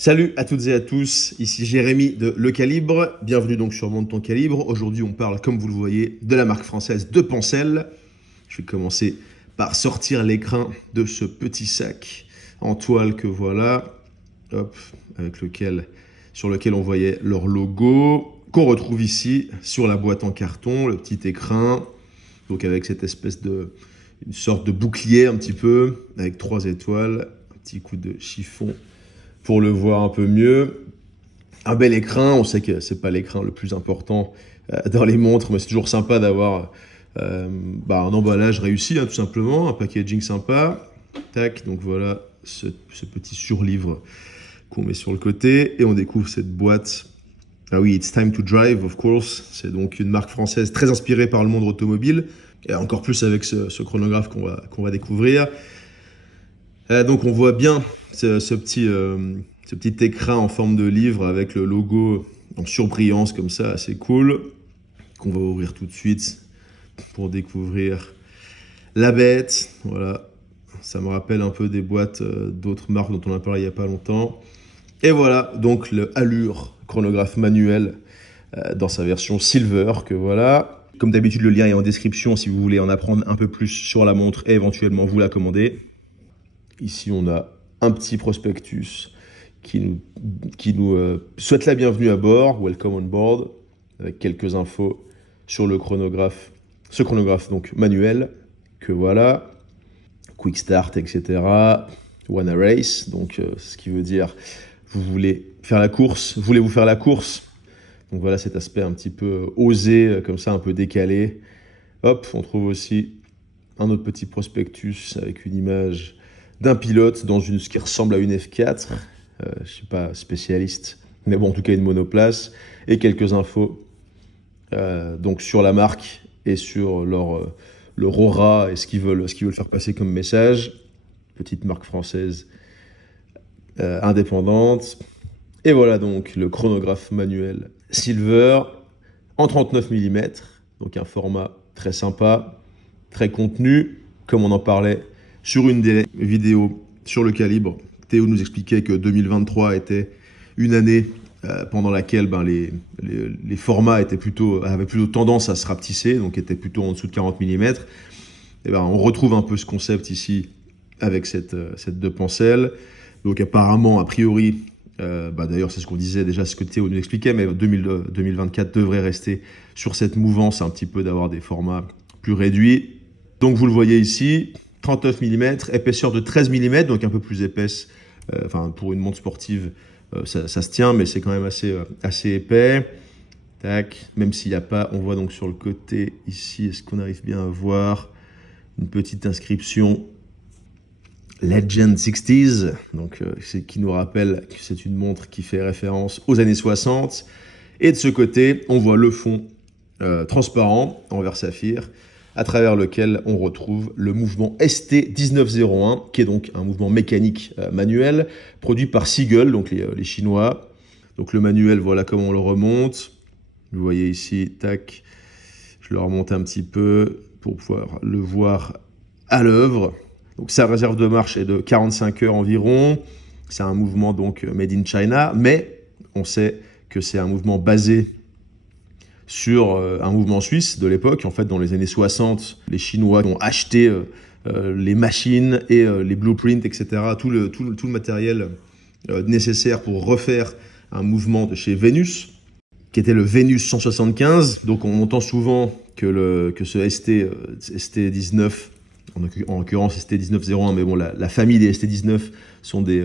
Salut à toutes et à tous, ici Jérémy de Le Calibre, bienvenue donc sur Monte ton Calibre. Aujourd'hui on parle, comme vous le voyez, de la marque française de Pencel. Je vais commencer par sortir l'écrin de ce petit sac en toile que voilà, hop, sur lequel on voyait leur logo, qu'on retrouve ici sur la boîte en carton, le petit écrin, donc avec cette espèce une sorte de bouclier un petit peu, avec 3 étoiles, un petit coup de chiffon pour le voir un peu mieux. Un bel écrin, on sait que c'est pas l'écrin le plus important dans les montres, mais c'est toujours sympa d'avoir un emballage réussi, hein, tout simplement, un packaging sympa. Tac, donc voilà ce petit surlivre qu'on met sur le côté, et on découvre cette boîte. Ah oui, It's Time to Drive, of course. C'est donc une marque française très inspirée par le monde automobile, et encore plus avec ce chronographe qu'on va découvrir. Donc on voit bien ce petit écrin en forme de livre avec le logo en surbrillance comme ça, assez cool, qu'on va ouvrir tout de suite pour découvrir la bête. Voilà, ça me rappelle un peu des boîtes d'autres marques dont on a parlé il n'y a pas longtemps. Et voilà, donc le Allure chronographe manuel dans sa version Silver, que voilà. Comme d'habitude, le lien est en description si vous voulez en apprendre un peu plus sur la montre et éventuellement vous la commander. Ici, on a un petit prospectus qui nous souhaite la bienvenue à bord, welcome on board, avec quelques infos sur le chronographe, ce chronographe donc manuel, que voilà, quick start, etc. Wanna race, donc ce qui veut dire vous voulez faire la course, voulez-vous faire la course? Donc voilà cet aspect un petit peu osé, comme ça, un peu décalé. Hop, on trouve aussi un autre petit prospectus avec une image d'un pilote dans ce qui ressemble à une F4. Je ne suis pas spécialiste, mais bon, en tout cas une monoplace, et quelques infos donc sur la marque et sur leur aura et ce qu'ils veulent faire passer comme message. Petite marque française indépendante. Et voilà donc le chronographe manuel Silver en 39 mm, donc un format très sympa, très contenu, comme on en parlait sur une des vidéos sur le calibre. Théo nous expliquait que 2023 était une année pendant laquelle les formats avaient plutôt tendance à se rapetisser, donc étaient plutôt en dessous de 40 mm. Et on retrouve un peu ce concept ici avec cette de Pencel. Donc apparemment, a priori, d'ailleurs c'est ce qu'on disait déjà, ce que Théo nous expliquait, mais 2024 devrait rester sur cette mouvance un petit peu d'avoir des formats plus réduits. Donc vous le voyez ici, 39 mm, épaisseur de 13 mm, donc un peu plus épaisse. Pour une montre sportive, ça se tient, mais c'est quand même assez épais. Tac, même s'il n'y a pas, on voit donc sur le côté ici, est-ce qu'on arrive bien à voir une petite inscription Legend 60s, donc qui nous rappelle que c'est une montre qui fait référence aux années 60. Et de ce côté, on voit le fond transparent en verre saphir, à travers lequel on retrouve le mouvement ST1901, qui est donc un mouvement mécanique manuel, produit par Seagull, donc les Chinois. Donc le manuel, voilà comment on le remonte. Vous voyez ici, tac, je le remonte un petit peu pour pouvoir le voir à l'œuvre. Donc sa réserve de marche est de 45 heures environ. C'est un mouvement donc made in China, mais on sait que c'est un mouvement basé sur un mouvement suisse de l'époque. En fait, dans les années 60, les Chinois ont acheté les machines et les blueprints, etc., tout le matériel nécessaire pour refaire un mouvement de chez Venus, qui était le Venus 175. Donc on entend souvent que ce ST19, en l'occurrence ST1901, mais bon, la famille des ST19 sont des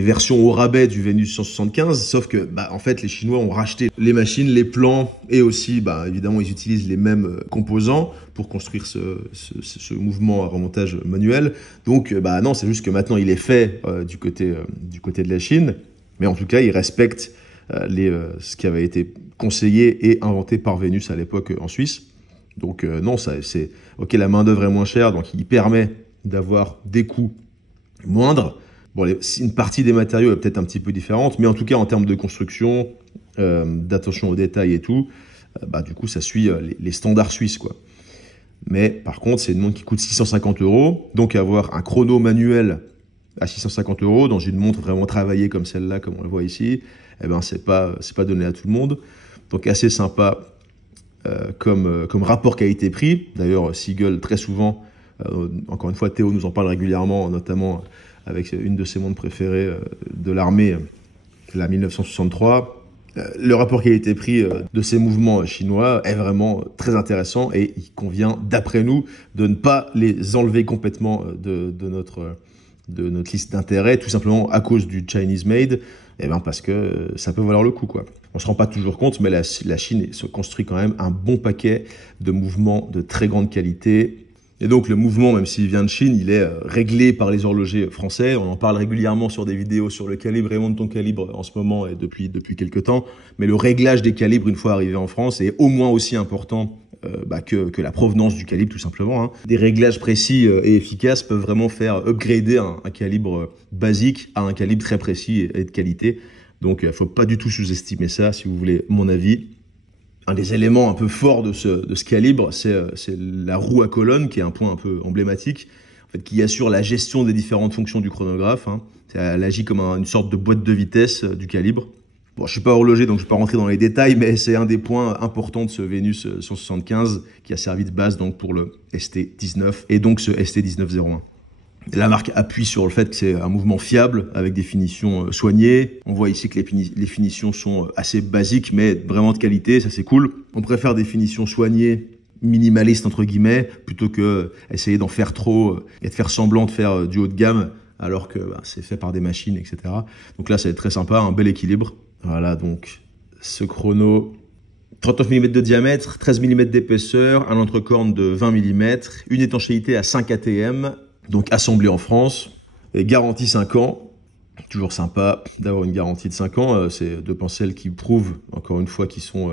versions au rabais du Venus 175, sauf que en fait les Chinois ont racheté les machines, les plans, et aussi évidemment ils utilisent les mêmes composants pour construire ce mouvement à remontage manuel. Donc non, c'est juste que maintenant il est fait du côté de la Chine, mais en tout cas ils respectent ce qui avait été conseillé et inventé par Venus à l'époque en Suisse. Donc non, c'est ok, la main d'œuvre est moins chère, donc il permet d'avoir des coûts moindres. Bon, une partie des matériaux est peut-être un petit peu différente, mais en tout cas, en termes de construction, d'attention aux détails et tout, du coup, ça suit les standards suisses, quoi. Mais par contre, c'est une montre qui coûte 650 €. Donc, avoir un chrono manuel à 650 €, dans une montre vraiment travaillée comme celle-là, comme on le voit ici, eh ben, c'est pas donné à tout le monde. Donc assez sympa comme rapport qualité-prix. D'ailleurs, Seagull, très souvent, encore une fois, Théo nous en parle régulièrement, notamment avec une de ses montres préférées de l'armée, la 1963. Le rapport qualité-prix de ces mouvements chinois est vraiment très intéressant et il convient, d'après nous, de ne pas les enlever complètement de notre liste d'intérêts, tout simplement à cause du Chinese made, eh ben parce que ça peut valoir le coup, quoi. On se rend pas toujours compte, mais la Chine se construit quand même un bon paquet de mouvements de très grande qualité. Et donc le mouvement, même s'il vient de Chine, il est réglé par les horlogers français. On en parle régulièrement sur des vidéos sur le calibre et monte ton calibre en ce moment et depuis quelques temps. Mais le réglage des calibres une fois arrivé en France est au moins aussi important que la provenance du calibre, tout simplement. Des réglages précis et efficaces peuvent vraiment faire upgrader un calibre basique à un calibre très précis et de qualité. Donc il ne faut pas du tout sous-estimer ça, si vous voulez mon avis. Un des éléments un peu forts de ce calibre, c'est la roue à colonne, qui est un point un peu emblématique, en fait, qui assure la gestion des différentes fonctions du chronographe. Elle agit comme une sorte de boîte de vitesse du calibre. Bon, je suis pas horloger, donc je vais pas rentrer dans les détails, mais c'est un des points importants de ce Vénus 175 qui a servi de base donc pour le ST19 et donc ce ST1901. La marque appuie sur le fait que c'est un mouvement fiable avec des finitions soignées. On voit ici que les finitions sont assez basiques mais vraiment de qualité, ça c'est cool. On préfère des finitions soignées, minimalistes entre guillemets, plutôt que essayer d'en faire trop et de faire semblant de faire du haut de gamme alors que c'est fait par des machines, etc. Donc là, ça va être très sympa, un bel équilibre. Voilà, donc ce chrono, 39 mm de diamètre, 13 mm d'épaisseur, un entrecorne de 20 mm, une étanchéité à 5 ATM, donc assemblé en France, et garantie 5 ans. Toujours sympa d'avoir une garantie de 5 ans. C'est deux Pencel qui prouvent, encore une fois, qu'ils sont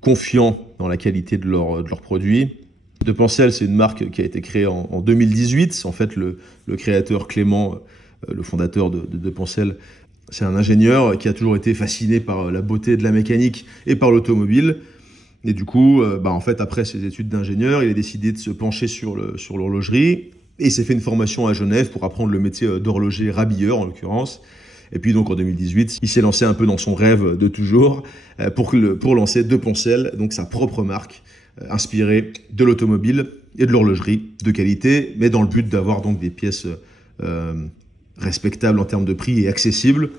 confiants dans la qualité de leurs produits. Deux Pencel, c'est une marque qui a été créée en 2018. En fait, le créateur Clément, le fondateur de Deux Pencel, c'est un ingénieur qui a toujours été fasciné par la beauté de la mécanique et par l'automobile. Et du coup, en fait, après ses études d'ingénieur, il a décidé de se pencher sur l'horlogerie. Et il s'est fait une formation à Genève pour apprendre le métier d'horloger rabilleur, en l'occurrence. Et puis donc en 2018, il s'est lancé un peu dans son rêve de toujours pour lancer Deux Pencel, donc sa propre marque, inspirée de l'automobile et de l'horlogerie de qualité, mais dans le but d'avoir donc des pièces respectables en termes de prix et accessibles.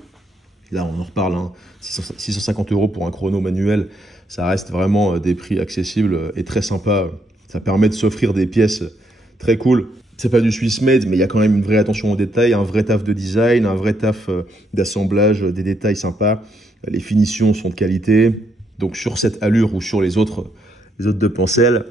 Et là, on en reparle, 650 € pour un chrono manuel, ça reste vraiment des prix accessibles et très sympa. Ça permet de s'offrir des pièces très cool. C'est pas du Swiss made, mais il y a quand même une vraie attention aux détails, un vrai taf de design, un vrai taf d'assemblage, des détails sympas. Les finitions sont de qualité. Donc sur cette allure ou sur les autres Deux Pencel,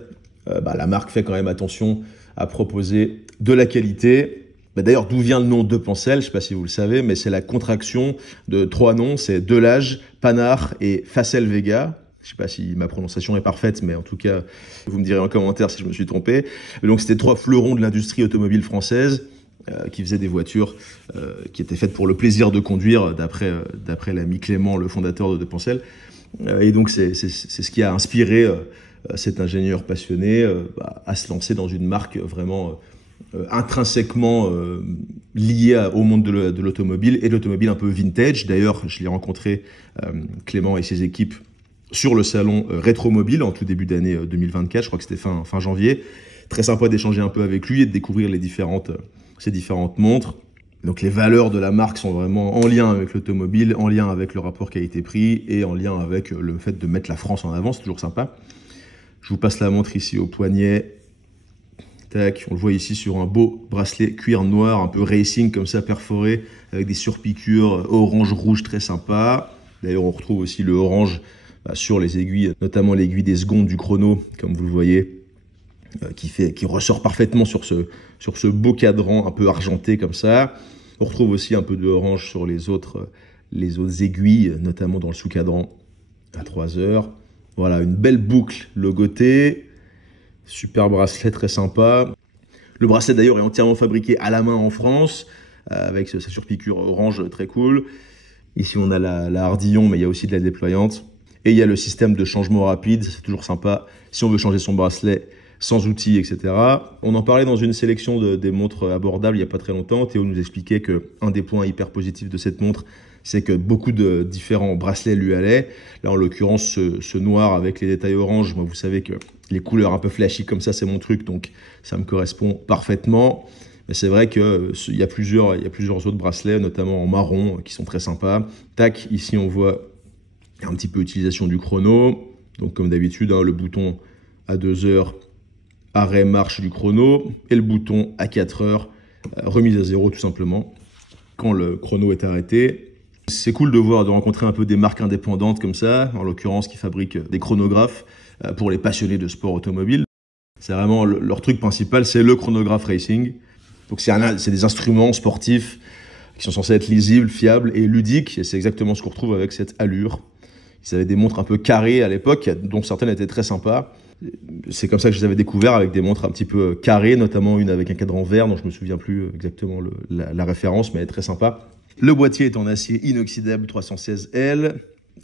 la marque fait quand même attention à proposer de la qualité. D'ailleurs, d'où vient le nom Deux Pencel? Je ne sais pas si vous le savez, mais c'est la contraction de 3 noms. C'est Delage, Panard et Facel Vega. Je ne sais pas si ma prononciation est parfaite, mais en tout cas, vous me direz en commentaire si je me suis trompé. Et donc, c'était 3 fleurons de l'industrie automobile française qui faisaient des voitures qui étaient faites pour le plaisir de conduire, d'après l'ami Clément, le fondateur de Deux Pencel. Et donc, c'est ce qui a inspiré cet ingénieur passionné à se lancer dans une marque vraiment intrinsèquement liée au monde de l'automobile et de l'automobile un peu vintage. D'ailleurs, je l'ai rencontré, Clément et ses équipes, sur le salon Rétromobile en tout début d'année 2024, je crois que c'était fin janvier. Très sympa d'échanger un peu avec lui et de découvrir ces différentes montres. Donc les valeurs de la marque sont vraiment en lien avec l'automobile, en lien avec le rapport qualité-prix et en lien avec le fait de mettre la France en avant, c'est toujours sympa. Je vous passe la montre ici au poignet. Tac, on le voit ici sur un beau bracelet cuir noir, un peu racing comme ça, perforé, avec des surpiqûres orange-rouge très sympa. D'ailleurs, on retrouve aussi le orange sur les aiguilles, notamment l'aiguille des secondes du chrono, comme vous le voyez, qui ressort parfaitement sur ce beau cadran un peu argenté comme ça. On retrouve aussi un peu de orange sur les autres aiguilles, notamment dans le sous-cadran à 3 heures. Voilà, une belle boucle logotée, super bracelet très sympa. Le bracelet d'ailleurs est entièrement fabriqué à la main en France, avec sa surpiqûre orange très cool. Ici on a la hardillon, mais il y a aussi de la déployante. Et il y a le système de changement rapide, c'est toujours sympa. Si on veut changer son bracelet sans outils, etc. On en parlait dans une sélection des montres abordables il n'y a pas très longtemps. Théo nous expliquait qu'un des points hyper positifs de cette montre, c'est que beaucoup de différents bracelets lui allaient. Là, en l'occurrence, ce noir avec les détails orange, moi, vous savez que les couleurs un peu flashy comme ça, c'est mon truc, donc ça me correspond parfaitement. Mais c'est vrai qu'il y a plusieurs autres bracelets, notamment en marron, qui sont très sympas. Tac, ici, on voit un petit peu utilisation du chrono. Donc, comme d'habitude, hein, le bouton à 2 heures, arrêt marche du chrono, et le bouton à 4 heures, remise à 0 tout simplement, quand le chrono est arrêté. C'est cool de rencontrer un peu des marques indépendantes comme ça, en l'occurrence qui fabriquent des chronographes pour les passionnés de sport automobile. C'est vraiment leur truc principal, c'est le chronographe racing. Donc c'est des instruments sportifs qui sont censés être lisibles, fiables et ludiques, et c'est exactement ce qu'on retrouve avec cette allure. Ils avaient des montres un peu carrées à l'époque, dont certaines étaient très sympas. C'est comme ça que je les avais découverts, avec des montres un petit peu carrées, notamment une avec un cadran vert, dont je me souviens plus exactement la référence, mais elle est très sympa. Le boîtier est en acier inoxydable 316L,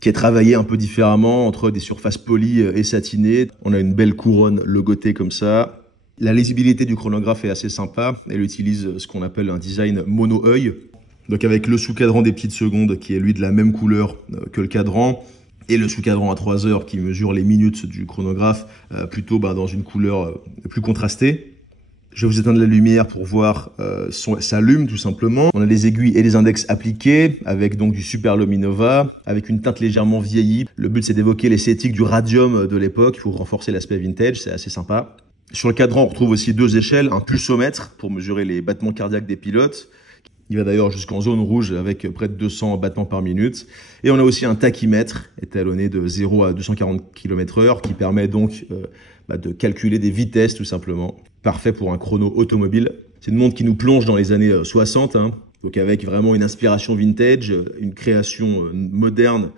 qui est travaillé un peu différemment entre des surfaces polies et satinées. On a une belle couronne logotée comme ça. La lisibilité du chronographe est assez sympa. Elle utilise ce qu'on appelle un design mono-œil. Donc avec le sous-cadran des petites secondes qui est lui de la même couleur que le cadran, et le sous-cadran à 3 heures qui mesure les minutes du chronographe plutôt dans une couleur plus contrastée. Je vais vous éteindre la lumière pour voir ça allume tout simplement. On a les aiguilles et les index appliqués avec donc du Super Luminova, avec une teinte légèrement vieillie. Le but c'est d'évoquer l'esthétique du radium de l'époque pour renforcer l'aspect vintage, c'est assez sympa. Sur le cadran, on retrouve aussi 2 échelles, un pulsomètre pour mesurer les battements cardiaques des pilotes. Il va d'ailleurs jusqu'en zone rouge avec près de 200 battements par minute. Et on a aussi un tachymètre étalonné de 0 à 240 km/h qui permet donc de calculer des vitesses tout simplement. Parfait pour un chrono automobile. C'est une montre qui nous plonge dans les années 60, hein, donc avec vraiment une inspiration vintage, une création moderne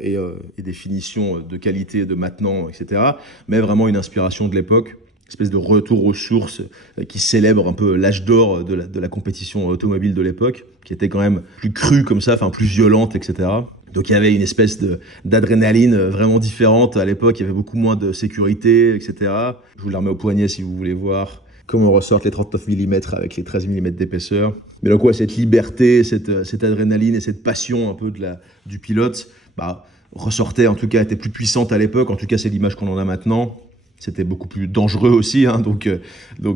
et des finitions de qualité de maintenant, etc. Mais vraiment une inspiration de l'époque. Espèce de retour aux sources qui célèbre un peu l'âge d'or de la compétition automobile de l'époque, qui était quand même plus crue comme ça, enfin plus violente, etc. Donc il y avait une espèce d'adrénaline vraiment différente à l'époque, il y avait beaucoup moins de sécurité, etc. Je vous la remets au poignet si vous voulez voir comment ressortent les 39 mm avec les 13 mm d'épaisseur. Mais donc ouais, cette liberté, cette adrénaline et cette passion un peu du pilote, ressortait, en tout cas était plus puissante à l'époque, en tout cas c'est l'image qu'on en a maintenant. C'était beaucoup plus dangereux aussi, hein, donc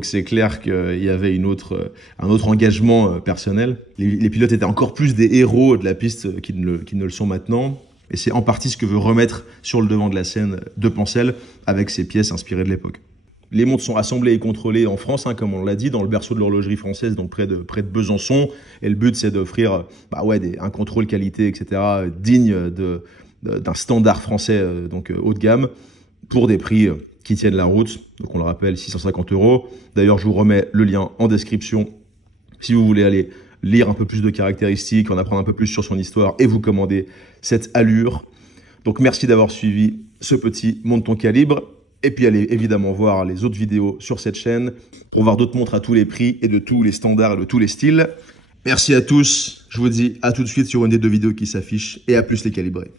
c'est clair qu'il y avait un autre engagement personnel. Les pilotes étaient encore plus des héros de la piste qu'ils ne le sont maintenant. Et c'est en partie ce que veut remettre sur le devant de la scène De Pencel avec ses pièces inspirées de l'époque. Les montres sont assemblées et contrôlées en France, hein, comme on l'a dit, dans le berceau de l'horlogerie française, donc près de Besançon. Et le but, c'est d'offrir un contrôle qualité, etc., digne d'un standard français donc haut de gamme, pour des prix qui tiennent la route. Donc on le rappelle, 650 €. D'ailleurs, je vous remets le lien en description si vous voulez aller lire un peu plus de caractéristiques, en apprendre un peu plus sur son histoire et vous commander cette allure. Donc merci d'avoir suivi ce petit Montre ton calibre. Et puis allez évidemment voir les autres vidéos sur cette chaîne pour voir d'autres montres à tous les prix et de tous les standards et de tous les styles. Merci à tous. Je vous dis à tout de suite sur une des 2 vidéos qui s'affichent et à plus les calibrés.